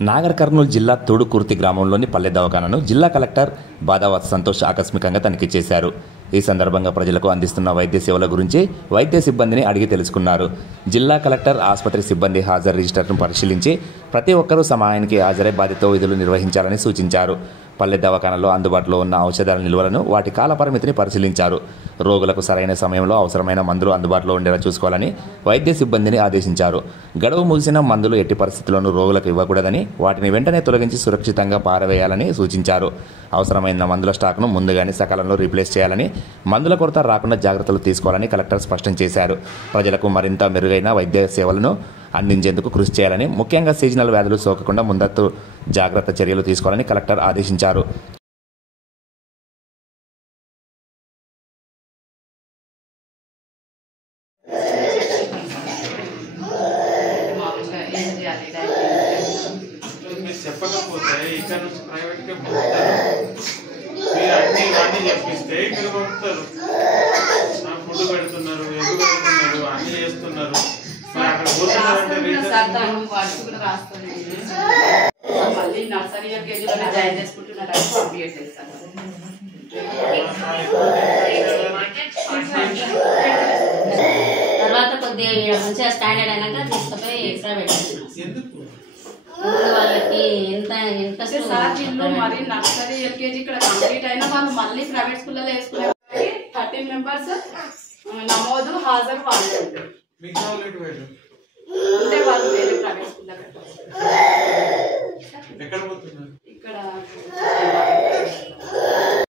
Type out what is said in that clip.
నాగర్ కర్నూలు జిల్లా తోడుకుర్తి గ్రామంలోని పల్లె దవాఖానాను జిల్లా కలెక్టర్ బాదావత్ సంతోష్ ఆకస్మికంగా తనిఖీ చేశారు. ఈ సందర్భంగా ప్రజలకు అందిస్తున్న వైద్య సేవల గురించి వైద్య సిబ్బందిని అడిగి తెలుసుకున్నారు. జిల్లా కలెక్టర్ ఆసుపత్రి సిబ్బంది హాజరు రిజిస్టర్ను పరిశీలించి ప్రతి ఒక్కరూ సమయానికి హాజరై బాధ్యతతో విధులు నిర్వహించాలని సూచించారు. పల్లె దవాఖానాలో అందుబాటులో ఉన్న ఔషధాల నిల్వలను, వాటి కాల పరిమితిని పరిశీలించారు. రోగులకు సరైన సమయంలో అవసరమైన మందులు అందుబాటులో ఉండేలా చూసుకోవాలని వైద్య సిబ్బందిని ఆదేశించారు. గడువు ముగిసిన మందులు ఎట్టి పరిస్థితుల్లోనూ రోగులకు ఇవ్వకూడదని, వాటిని వెంటనే తొలగించి సురక్షితంగా పారవేయాలని సూచించారు. అవసరమైన మందుల స్టాక్ను ముందుగానే సకాలంలో రీప్లేస్ చేయాలని, మందుల కొరత రాకుండా జాగ్రత్తలు తీసుకోవాలని కలెక్టర్ స్పష్టం చేశారు. ప్రజలకు మరింత మెరుగైన వైద్య సేవలను అందించేందుకు కృషి చేయాలని, ముఖ్యంగా సీజనల్ వ్యాధులు సోకకుండా ముందస్తు జాగ్రత్త చర్యలు తీసుకోవాలని కలెక్టర్ ఆదేశించారు. చెప్పకపోతే ఇక్కడ నుంచి ప్రైవేట్గా పంపుతారు. మీరు అన్నీ చెప్పిస్తే మీరు పంపుతారు. ఫుడ్ పెడుతున్నారు, ఎగ్గు పెడుతున్నారు, అన్నీ చేస్తున్నారు. మరి అక్కడ పోతున్నారంటే మళ్ళీ నర్సరీ ఎల్కేజీలోనే జాయిన్ చేసుకుంటున్నారు. తర్వాత కొద్దిగా మంచిగా స్టాండర్డ్ అయినాక తీసుకుపోయి ప్రైవేట్ వాళ్ళకి ఎంత ఇంట్రెస్ట్ సార్ వీళ్ళు మరి నర్సరీ ఎల్కేజీ ఇక్కడ కంప్లీట్ అయినా వాళ్ళు మళ్ళీ ప్రైవేట్ స్కూల్లో వేసుకునే 13 మెంబర్స్ నమోదు హాజరు వాళ్ళే ఉంటారు. అంటే వాళ్ళు వేరే ప్రైవేట్ స్కూల్లో ఎక్కడ పోతున్నారు?